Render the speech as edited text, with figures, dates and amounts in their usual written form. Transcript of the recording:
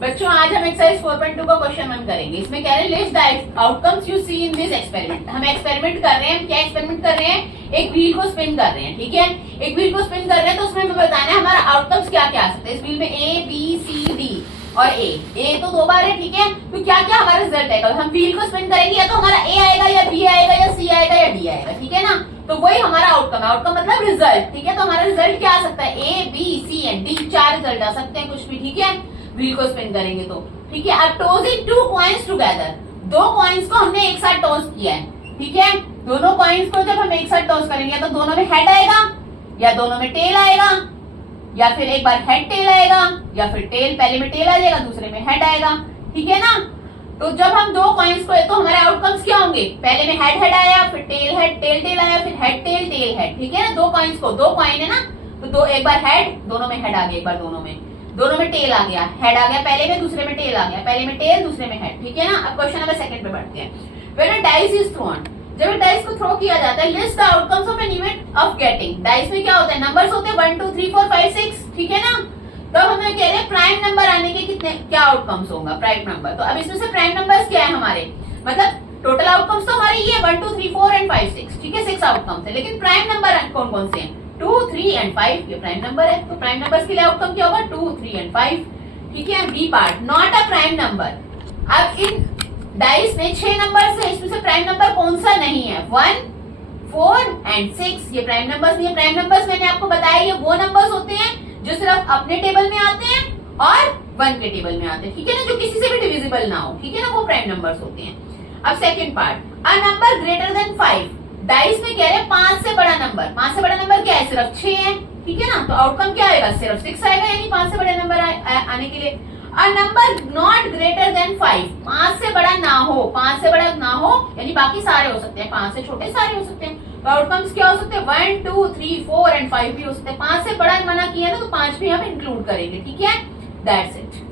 बच्चों आज हम एक्सरसाइज 4.2 का क्वेश्चन 1 करेंगे। इसमें कह रहे हैं list the outcomes you see in this experiment. हम एक्सपेरिमेंट कर रहे हैं, क्या एक्सपेरिमेंट कर रहे हैं? एक व्हील को स्पिन कर रहे हैं, ठीक है। एक व्हील को स्पिन कर रहे हैं तो उसमें हमें बताना है हमारा आउटकम्स क्या क्या आ सकते हैं। इस व्हील में ए बी सी डी और ए तो 2 बार है, ठीक है। तो क्या क्या हमारा रिजल्ट आएगा? हम व्हील को स्पिन करेंगे या तो हमारा ए आएगा या बी आएगा या सी आएगा या डी आएगा, ठीक है ना। तो वही हमारा आउटकम है। आउटकम मतलब रिजल्ट, ठीक है। तो हमारा रिजल्ट क्या आ सकता है? A B C and D, 4 result आ सकते हैं, कुछ भी, ठीक है। व्हील को स्पिन करेंगे तो, ठीक है। अब टॉसिंग 2 कॉइन्स टुगेदर, 2 कॉइन्स को हमने एक साथ टॉस किया है, ठीक है। दोनों कॉइन्स को जब हम एक साथ टॉस करेंगे तो दोनों में हेड आएगा या दोनों में टेल आएगा, या फिर एक बार हेड टेल आएगा या फिर टेल, पहले में टेल आ जाएगा दूसरे में हेड आएगा, ठीक है ना। तो जब हम 2 कॉइन्स को, तो हमारे आउटकम्स क्या होंगे? पहले में हेड हेड आया, फिर टेल हेड, टेल टेल आया, फिर हेड टेल टेल हेड, ठीक है ना। 2 कॉइन्स को, 2 कॉइन है ना, तो 2, एक बार हेड, दोनों में हेड आ गया, एक बार दोनों में टेल आ गया, हेड आ गया पहले में, दूसरे में टेल आ गया, पहले में टेल दूसरे में हेड, ठीक है ना। अब क्वेश्चन नंबर 2 पे बढ़ते हैं। When a dice is throne, जब डाइस को थ्रो किया जाता है, list the outcomes of an event of getting. Dice में क्या होता है? नंबर्स होते हैं 1 2 3 4 5 6, ठीक है ना। तो हमें कह रहे हैं प्राइम नंबर आने के कितने, क्या आउटकम्स होगा प्राइम नंबर। तो अब इसमें से प्राइम नंबर्स क्या है हमारे, मतलब टोटल आउटकम्स तो हमारे ये 1 2 3 4 एंड 5 6, ठीक है, 6 आउटकम्स है। लेकिन प्राइम नंबर कौन कौन से हैं? 2 3 एंड 5, ये प्राइम नंबर है। तो प्राइम नंबर्स के लिए आउटकम क्या होगा? 2 3 एंड 5, ठीक है। B part, not a prime number. अब इन डाइस में 6 नंबर्स है, इसमें से प्राइम नंबर कौन सा नहीं है? 1 4 एंड 6, ये प्राइम नंबर्स नहीं है। प्राइम नंबर्स मैंने आपको बताया ये वो नंबर्स होते हैं जो सिर्फ अपने टेबल में आते हैं और 1 के टेबल में आते हैं, ठीक है ना, जो किसी से भी डिविजिबल ना हो, ठीक है ना, वो प्राइम नंबर्स होते हैं। अब second part, a number greater than 5। Dice में कह रहे हैं 5 से बड़ा नंबर। 5 से बड़ा नंबर क्या है? सिर्फ 6 है, ठीक है ना। तो आउटकम क्या आएगा? सिर्फ 6 आएगा, यानी 5 से बड़े नंबर आने के लिए। A number not greater than 5, 5 से बड़ा ना हो, 5 से बड़ा ना हो यानी बाकी सारे हो सकते हैं, 5 से छोटे सारे हो सकते हैं। तो आउटकम्स क्या हो सकते हैं? 1 2 3 4 एंड 5 भी हो सकते हैं। 5 से बड़ा मना किया ना तो 5 भी हम इंक्लूड करेंगे, ठीक है। That's it.